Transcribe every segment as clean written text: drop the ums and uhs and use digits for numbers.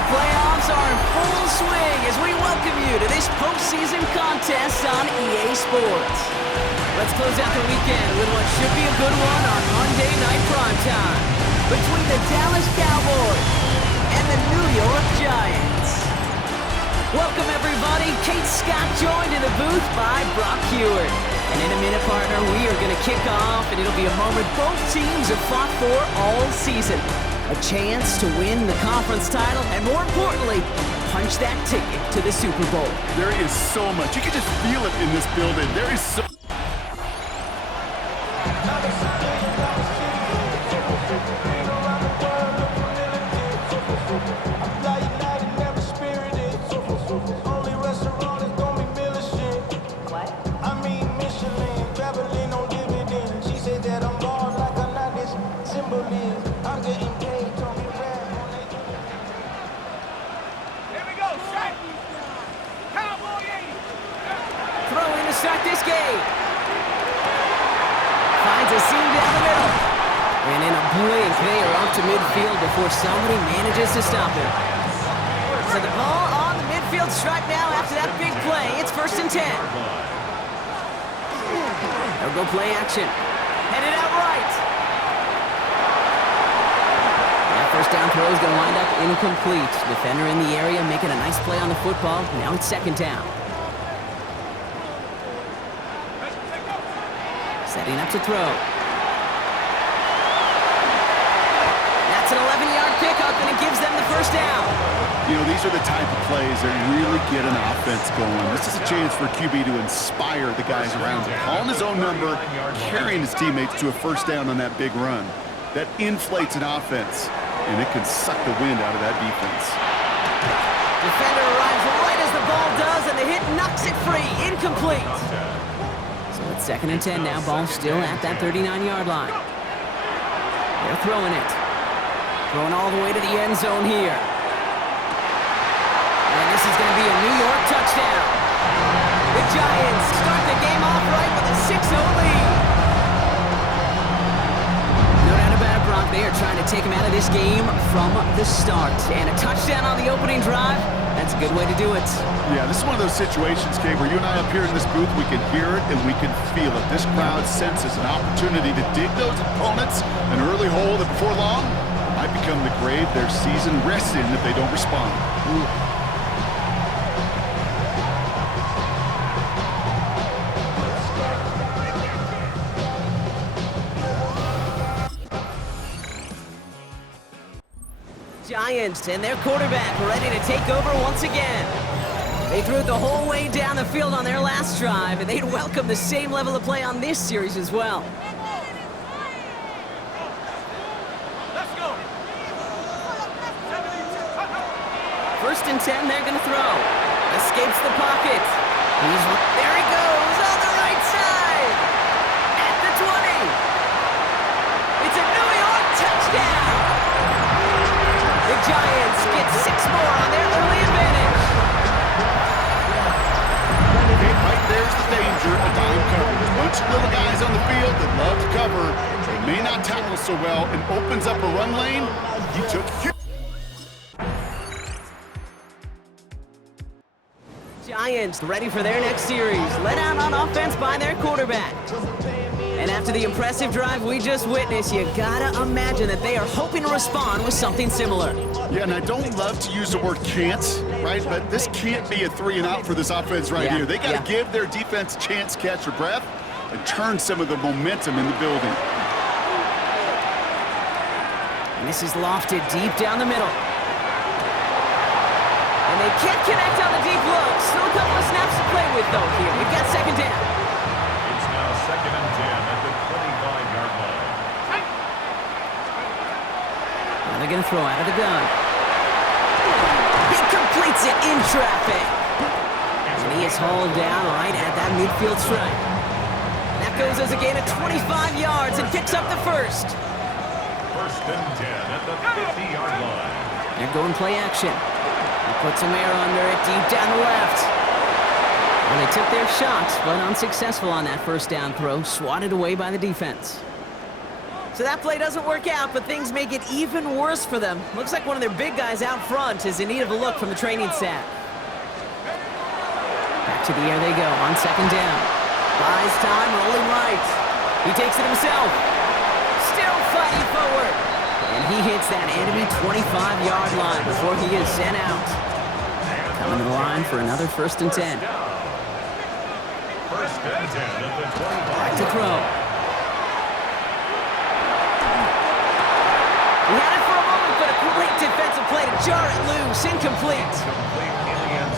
The playoffs are in full swing as we welcome you to this postseason contest on EA Sports. Let's close out the weekend with what should be a good one on Monday Night Primetime between the Dallas Cowboys and the New York Giants. Welcome, everybody. Kate Scott joined in the booth by Brock Heward. And in a minute, partner, we are going to kick off, and it'll be a moment both teams have fought for all season. A chance to win the conference title, and more importantly, punch that ticket to the Super Bowl. There is so much. You can just feel it in this building. There is so... Start this game. Finds a seam down the middle. And in a blink, they are up to midfield before somebody manages to stop him. So the ball on the midfield stripe now after that big play. It's 1st and 10. They'll go play action. Headed out right. That first down throw is going to wind up incomplete. Defender in the area making a nice play on the football. Now it's 2nd down. Setting up to throw. That's an 11-yard pickup, and it gives them the 1st down. You know, these are the type of plays that really get an offense going. This is a chance for QB to inspire the guys around him. Calling his own number, carrying his teammates to a 1st down on that big run. That inflates an offense, and it can suck the wind out of that defense. Defender arrives right as the ball does, and the hit knocks it free. Incomplete. So it's 2nd and 10 now. Ball still at that 39-yard line. They're throwing it. Throwing all the way to the end zone here. And this is going to be a New York touchdown. The Giants start the game off right with a 6-0 lead. No doubt about it, Brock. They are trying to take him out of this game from the start. And a touchdown on the opening drive. That's a good way to do it. Yeah, this is one of those situations, Kate, where you and I up here in this booth, we can hear it and we can feel it. This crowd senses an opportunity to dig those opponents an early hole that before long might become the grave their season rests in if they don't respond. Ooh. Giants and their quarterback ready to take over once again. They threw it the whole way down the field on their last drive, and they'd welcome the same level of play on this series as well. Let's go. 1st and 10, they're going to throw. Escapes the pocket. There he goes on the right side. At the 20. It's a New York touchdown. The Giants get 6 more on their early advantage. Right there's the danger of dime coverage. A bunch of little guys on the field that love to cover. They may not tackle so well and opens up a run lane. He took huge. Giants ready for their next series. Let out on offense by their quarterback. And after the impressive drive we just witnessed, you gotta imagine that they are hoping to respond with something similar. Yeah, and I don't love to use the word can't, right? But this can't be a 3-and-out for this offense right here. They got to give their defense a chance to catch their breath and turn some of the momentum in the building. And this is lofted deep down the middle. And they can't connect on the deep look. Still a couple of snaps to play with, though, here. We've got 2nd down. It's now 2nd and 10 at the 25-yard line. Now they're going to throw out of the gun. He completes it in traffic. And he is hauled down right at that midfield stripe. That goes as a gain of 25 yards and picks up the 1st. 1st and 10 at the 50-yard line. They're going play action. He puts some air under it deep down the left. Well, they took their shots, but unsuccessful on that 1st down throw, swatted away by the defense. So that play doesn't work out, but things make it even worse for them. Looks like one of their big guys out front is in need of a look from the training staff. Back to the air they go on second down. Buys time, rolling right. He takes it himself. Still fighting forward. And he hits that enemy 25-yard line before he is sent out. Coming to the line for another 1st and 10. First and 10 at the 25. Back to throw. He had it for a moment, but a great defensive play to jar it loose. Incomplete.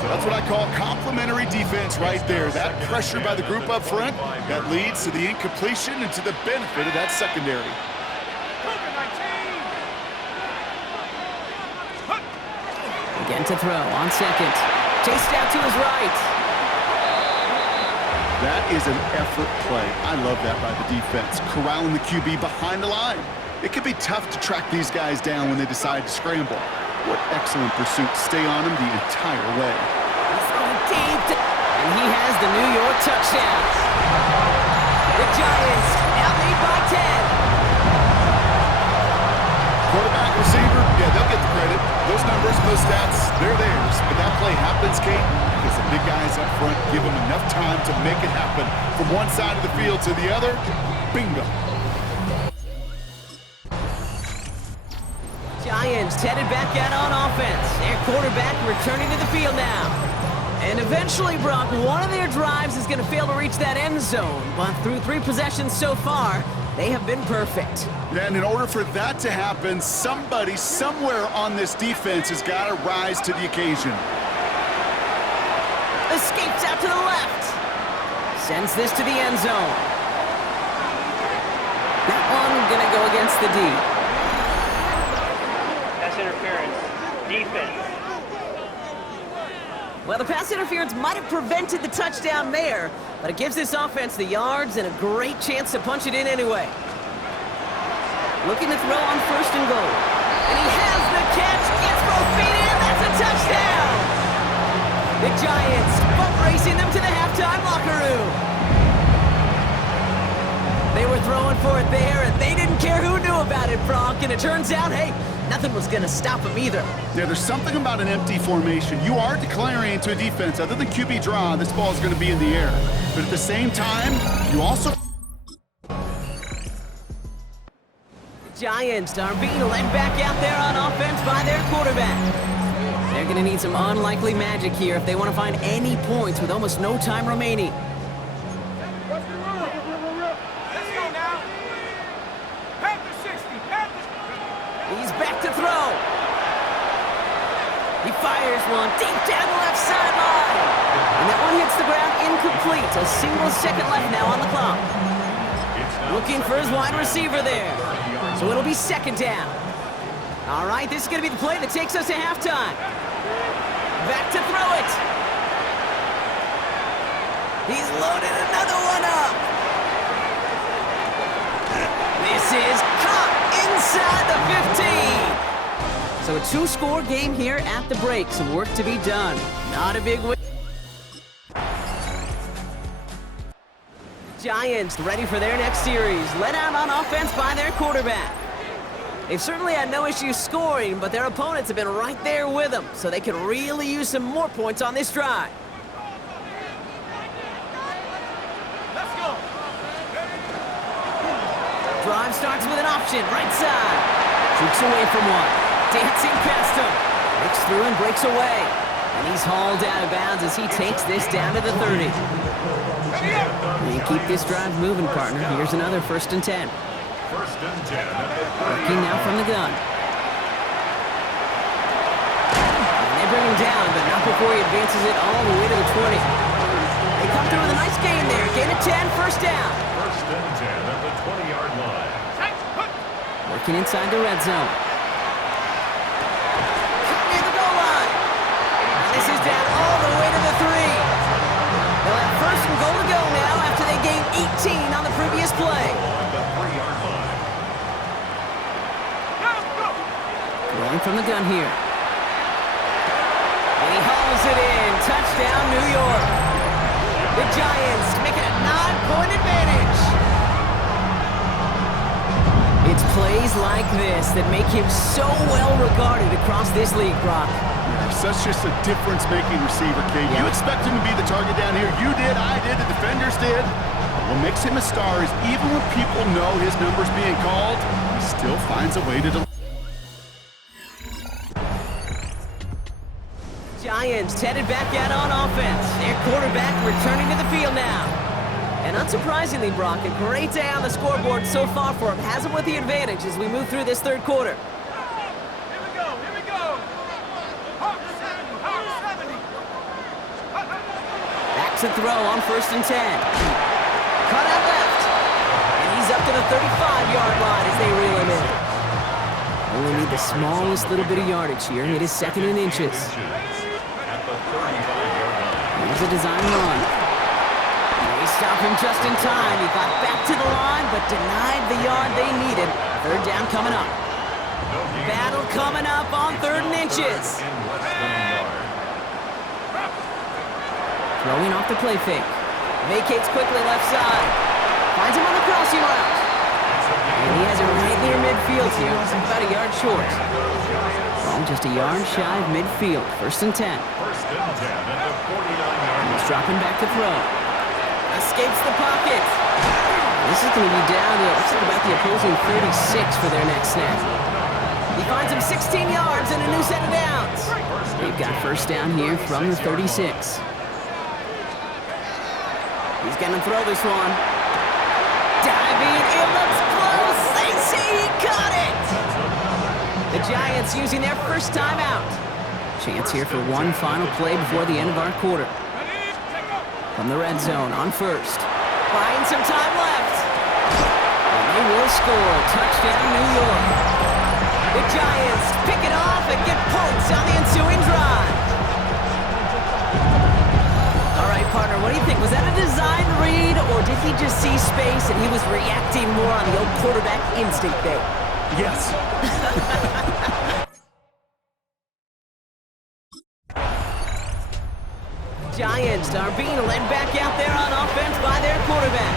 That's what I call complimentary defense right there. That pressure by the group up front, that leads to the incompletion and to the benefit of that secondary. Again to throw on second. Chased out to his right. That is an effort play. I love that by the defense. Corralling the QB behind the line. It can be tough to track these guys down when they decide to scramble. What excellent pursuit. Stay on him the entire way. He's going deep. And he has the New York touchdown. The Giants now lead by 10. Quarterback, receiver, yeah, they'll get the credit. Those numbers and those stats, they're theirs. But that play happens, Kate, because the big guys up front give them enough time to make it happen. From one side of the field to the other, bingo. Giants headed back out on offense. Their quarterback returning to the field now. And eventually, Brock, one of their drives is going to fail to reach that end zone. But through 3 possessions so far, they have been perfect. And in order for that to happen, somebody somewhere on this defense has got to rise to the occasion. Escapes out to the left. Sends this to the end zone. That one going to go against the D. Pass interference. Defense. Well, the pass interference might have prevented the touchdown there, but it gives this offense the yards and a great chance to punch it in anyway. Looking to throw on 1st and goal. And he has the catch, gets both feet in, that's a touchdown! The Giants boat racing them to the halftime locker room. They were throwing for it there, and they didn't care who knew about it, Brock. And it turns out, hey, nothing was going to stop them either. Yeah, there's something about an empty formation. You are declaring to a defense, other than QB draw, this ball is going to be in the air. But at the same time, you also... Giants are being led back out there on offense by their quarterback. They're going to need some unlikely magic here if they want to find any points with almost no time remaining. He's back to throw. He fires one deep down the left sideline. And that one hits the ground incomplete. A single second left now on the clock. Looking for his wide receiver there. So it'll be 2nd down. All right, this is going to be the play that takes us to halftime. Back to throw it. He's loaded another one up. This is caught inside the 15. So a 2-score game here at the break. Some work to be done. Not a big win. Giants ready for their next series. Led out on offense by their quarterback. They've certainly had no issues scoring, but their opponents have been right there with them, so they could really use some more points on this drive. Let's go. Drive starts with an option, right side. Jukes away from one. Dancing past him. Breaks through and breaks away. And he's hauled out of bounds as he takes this down to the 30. And keep this drive moving, partner. Here's another 1st and 10. 1st and 10. Working now from the gun. And they bring him down, but not before he advances it all the way to the 20. They come through with a nice gain there. Gain of 10, 1st down. 1st and 10 at the 20-yard line. Working inside the red zone. Cut near the goal line. And this is down all the way to the 3. They'll have 1st and goal to go now after they gained 18 on the previous play. On the 3-yard line. Going from the gun here. And he hauls it in. Touchdown, New York. The Giants make it a 9-point advantage. It's plays like this that make him so well regarded across this league, Brock. Such just a difference-making receiver, Kate. You expect him to be the target down here. You did, I did, the defenders did. What makes him a star is even when people know his number's being called, he still finds a way to deliver. Giants headed back out on offense. Their quarterback returning to the field now. And unsurprisingly, Brock, a great day on the scoreboard so far for him. Has him with the advantage as we move through this third quarter. Here we go. Hawk 70. Back to throw on 1st and 10. Cut out left. And he's up to the 35-yard line as they reel him in. Only need the smallest little bit of yardage here. It is 2nd and inches. Here's a design run. They stop him just in time. He got back to the line, but denied the yard they needed. 3rd down coming up. Battle coming up on 3rd and inches. Throwing off the play fake. Vacates quickly left side. Finds him on the crossing route. And he has it right near midfield here. It's about a yard short. Well, just a yard shy of midfield. 1st and 10. He's dropping back to throw. Escapes the pocket. This is going to be down to looks like about the opposing 36 for their next snap. He finds him 16 yards and a new set of downs. They've got 1st down here from the 36. He's going to throw this one. Diving, it looks close. They say he caught it. The Giants using their 1st timeout. Chance here for one final play before the end of our quarter. From the red zone on 1st. Buying some time left. And they will score. Touchdown, New York. The Giants pick it off and get points on the ensuing drive. All right, partner, what do you think? Was that a design read, or did he just see space and he was reacting more on the old quarterback instinct there? Yes. Giants are being led back out there on offense by their quarterback.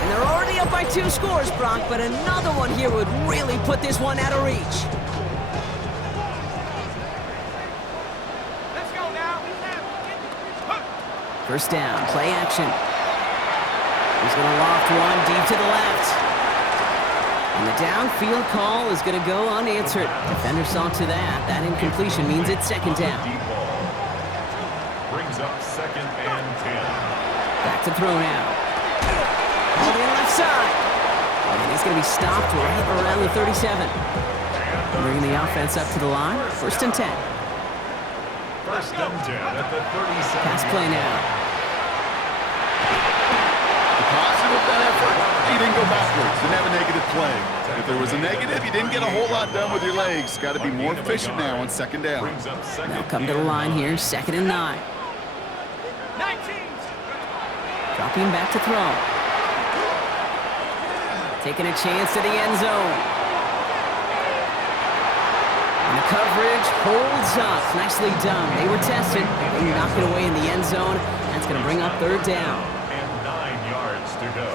And they're already up by 2 scores, Brock, but another one here would really put this one out of reach. Let's go now. 1st down, play action. He's going to loft one deep to the left. And the downfield call is going to go unanswered. Defender saw to that. That incompletion means it's 2nd down. Brings up 2nd and 10. Back to throw now. All the way left side. And he's going to be stopped right around the 37. Bringing the offense up to the line. 1st and 10. 1st and 10 at the 37. Pass play now. The positive of that effort, he didn't go backwards. Didn't have a negative play. If there was a negative, you didn't get a whole lot done with your legs. Got to be more efficient now on 2nd down. Now come to the line here. 2nd and 9. 19. Dropping back to throw. Taking a chance to the end zone. And the coverage holds up. Nicely done. They were tested. They knocked it away in the end zone. That's going to bring up 3rd down. And 9 yards to go.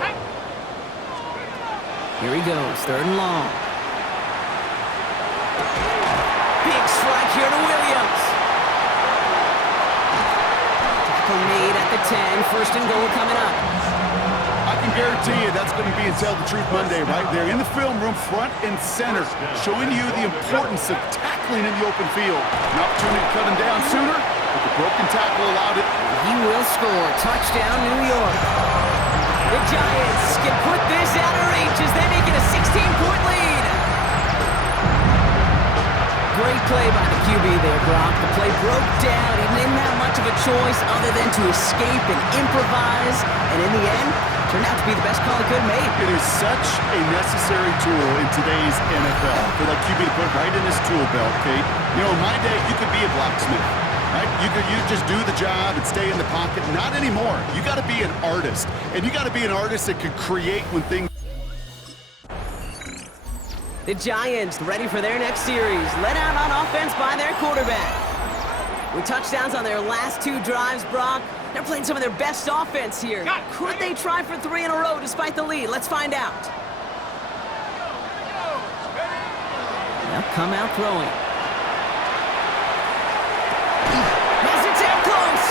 Here he goes. 3rd and long. Big strike here to Williams. Tackle made at the 10. 1st and goal coming up. I can guarantee you that's going to be in Tell the Truth Monday right there in the film room, front and center, showing you the importance of tackling in the open field. An opportunity to cut him down sooner, but the broken tackle allowed it. He will score. Touchdown, New York. The Giants can put this out of reach as they make it a 16-point lead. Great play by the QB there, Brock. The play broke down. He didn't have much of a choice other than to escape and improvise. And in the end, turned out to be the best call he could have made. It is such a necessary tool in today's NFL for that QB to put right in his tool belt, Kate. You know, in my day, you could be a blacksmith, right? You just do the job and stay in the pocket. Not anymore. You got to be an artist, and you got to be an artist that can create when things. The Giants ready for their next series. Led out on offense by their quarterback. With touchdowns on their last 2 drives, Brock, they're playing some of their best offense here. Could they try for 3 in a row despite the lead? Let's find out. They'll come out throwing. Has it down close.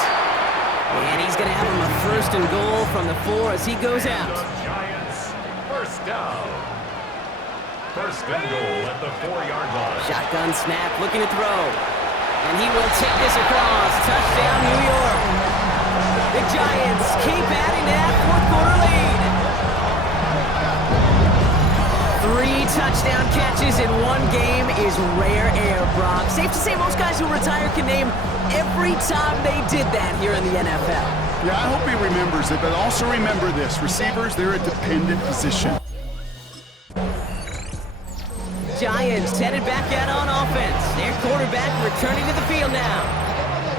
And he's going to have him a 1st and goal from the 4 as he goes out. The Giants, first down. 1st and goal at the 4-yard line. Shotgun snap, looking to throw. And he will take this across. Touchdown, New York. The Giants keep adding to that 4th quarter lead. 3 touchdown catches in one game is rare air, Brock. Safe to say most guys who retire can name every time they did that here in the NFL. Yeah, I hope he remembers it, but also remember this. Receivers, they're a dependent position. Giants headed back out on offense. Their quarterback returning to the field now.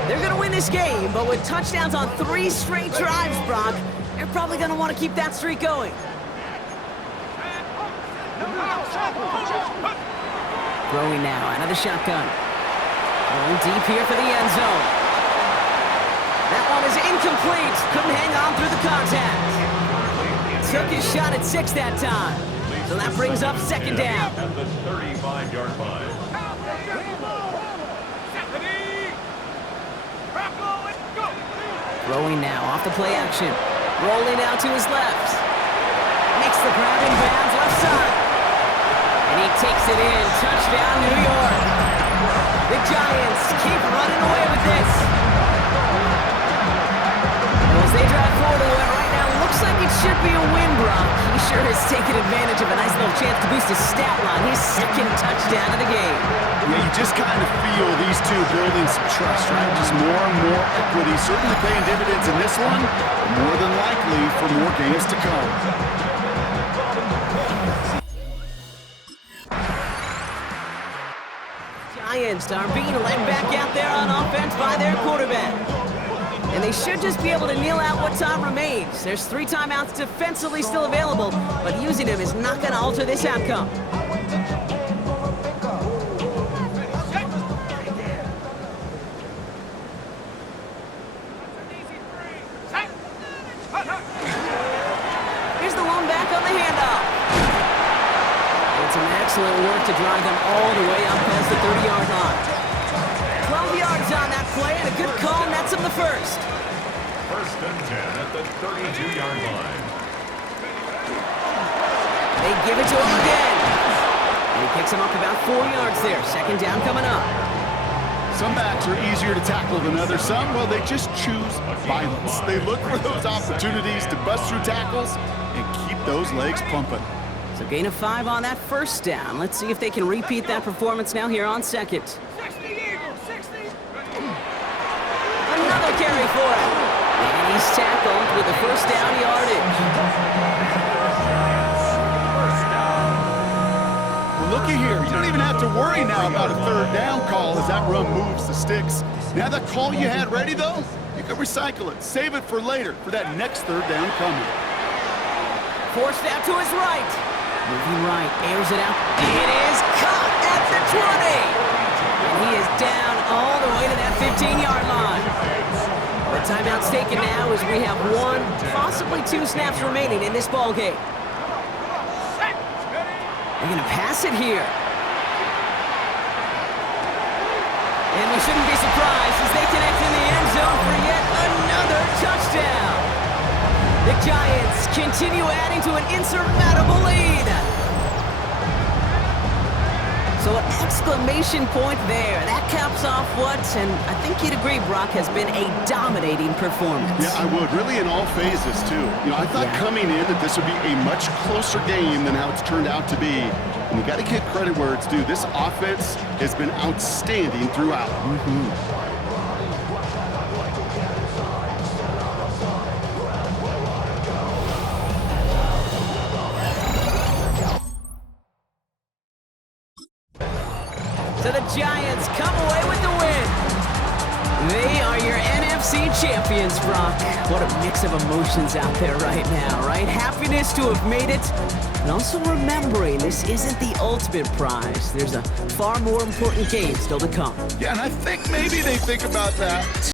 They're going to win this game, but with touchdowns on 3 straight drives, Brock, they're probably going to want to keep that streak going. Throwing now out of the shotgun. Going deep here for the end zone. That one is incomplete. Couldn't hang on through the contact. Took his shot at 6 that time. So that brings up 2nd down. At the 35-yard line. Throwing now off the play action. Rolling out to his left. Makes the grab in bounds left side. And he takes it in. Touchdown, New York. The Giants keep running away with this. As they drive forward to it right now, looks like it should be a win, Brock. He sure has taken advantage of a nice little chance to boost his stat line. His 2nd touchdown of the game. Yeah, you just kind of feel these two building some trust, right? Just more and more equity. Certainly paying dividends in this one, more than likely for more games to come. Giants are being led back out there on offense by their quarterback. And they should just be able to kneel out what time remains. There's 3 timeouts defensively still available, but using them is not going to alter this outcome. Here's the one back on the handoff. It's an excellent work to drive them all the way up past the 30-yard line. 12 yards on that play, and a good call nets him the 1st. 1st and 10 at the 32-yard line. They give it to him again. And he picks him up about 4 yards there. 2nd down coming up. Some backs are easier to tackle than others. Some, well, they just choose violence. They look for those opportunities to bust through tackles and keep those legs pumping. So gain of 5 on that 1st down. Let's see if they can repeat that performance now here on 2nd. 60 Eagles, 60. Another carry for him. And he's tackled with the 1st down yardage. Well, looky here. You don't even have to worry now about a 3rd down call as that run moves the sticks. Now that call you had ready, though, you can recycle it. Save it for later for that next 3rd down coming. Forced out to his right. Moving right, airs it out. It is caught at the 20. And he is down all the way to that 15-yard line. The timeout's taken now as we have 1, possibly 2 snaps remaining in this ball game. They're going to pass it here. And we shouldn't be surprised as they connect in the end zone for yet another touchdown. The Giants continue adding to an insurmountable lead. So an exclamation point there. That caps off what, and I think you'd agree, Brock, has been a dominating performance. Yeah, I would. Really in all phases, too. You know, I thought coming in that this would be a much closer game than how it's turned out to be. And you got to give credit where it's due. This offense has been outstanding throughout. So the Giants come away with the win. They are your NFC champions, Brock. What a mix of emotions out there right now, right? Happiness to have made it, and also remembering this isn't the ultimate prize. There's a far more important game still to come. Yeah, and I think maybe they think about that